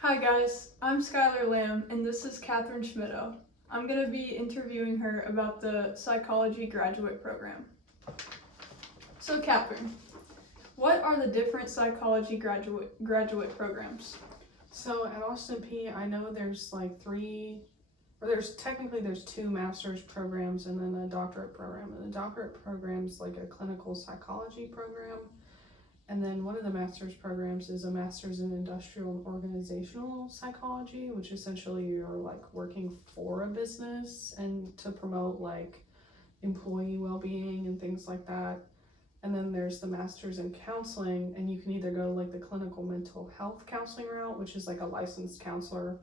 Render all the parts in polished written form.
Hi guys, I'm Skylar Lamb and this is Catherine Schmitto. I'm going to be interviewing her about the psychology graduate program. So Catherine, what are the different psychology graduate programs? So at Austin P, I know there's there's two master's programs and then a doctorate program. And the doctorate program's like a clinical psychology program. And then one of the master's programs is a master's in industrial and organizational psychology, which essentially you're like working for a business and to promote like employee well-being and things like that. And then there's the master's in counseling, and you can either go like the clinical mental health counseling route, which is like a licensed counselor,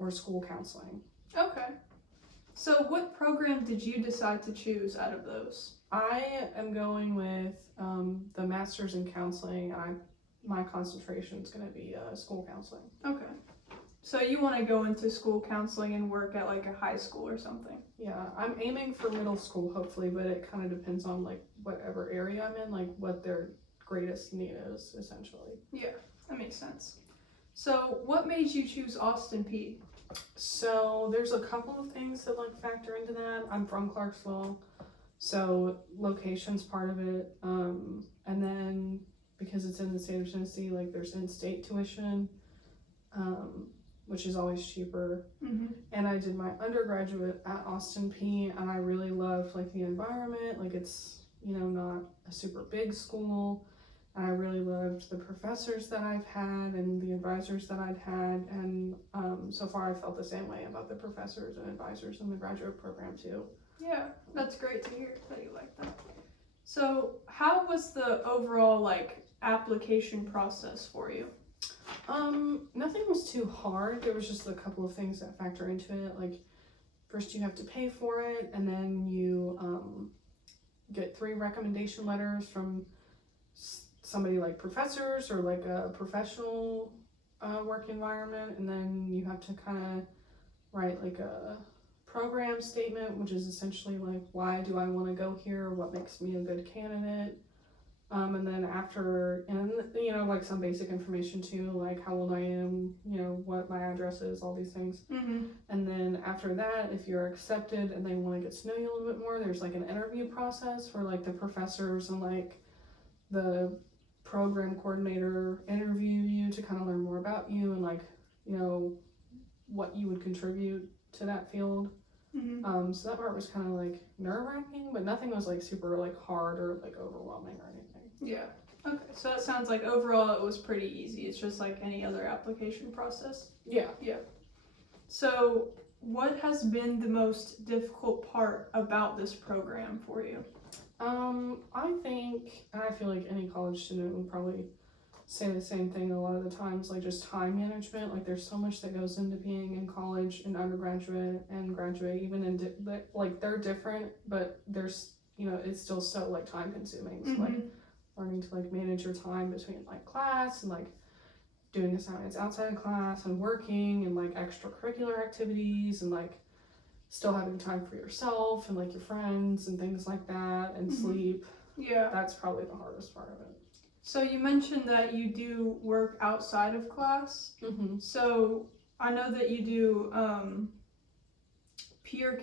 or school counseling. Okay. So what program did you decide to choose out of those? I am going with the master's in counseling, and my concentration is going to be school counseling. Okay. So you want to go into school counseling and work at like a high school or something? Yeah, I'm aiming for middle school hopefully, but it kind of depends on like whatever area I'm in, like what their greatest need is essentially. Yeah, that makes sense. So what made you choose Austin P? So there's a couple of things that like factor into that. I'm from Clarksville, so location's part of it. And then because it's in the state of Tennessee, like there's in-state tuition, which is always cheaper. Mm-hmm. And I did my undergraduate at Austin P, and I really loved like the environment. Like it's, not a super big school. And I really loved the professors that I've had and the advisors that I've had. And so far I felt the same way about the professors and advisors in the graduate program too. Yeah, that's great to hear that you like that. So how was the overall like application process for you? Nothing was too hard. There was just a couple of things that factor into it. Like first you have to pay for it, and then you get 3 recommendation letters from somebody like professors or like a professional work environment, and then you have to kind of write like a program statement, which is essentially like, why do I want to go here, what makes me a good candidate, and then after, and like some basic information too, like how old I am, what my address is, all these things. Mm-hmm. And then after that, if you're accepted and they want to get to know you a little bit more, there's like an interview process where like the professors and like the program coordinator interview you to kind of learn more about you and like what you would contribute to that field. Mm-hmm. So that part was kind of like nerve-wracking, but nothing was like super like hard or like overwhelming or anything. Yeah. Okay, so it sounds like overall it was pretty easy. It's just like any other application process. Yeah. So what has been the most difficult part about this program for you? I think, and I feel like any college student would probably say the same thing a lot of the times, like just time management. Like there's so much that goes into being in college and undergraduate and graduate, even in like they're different, but there's it's still so like time consuming. So like learning to like manage your time between like class and like doing assignments outside of class and working and like extracurricular activities and like still having time for yourself and like your friends and things like that and sleep. Yeah. That's probably the hardest part of it. So you mentioned that you do work outside of class. Mm-hmm. So I know that you do peer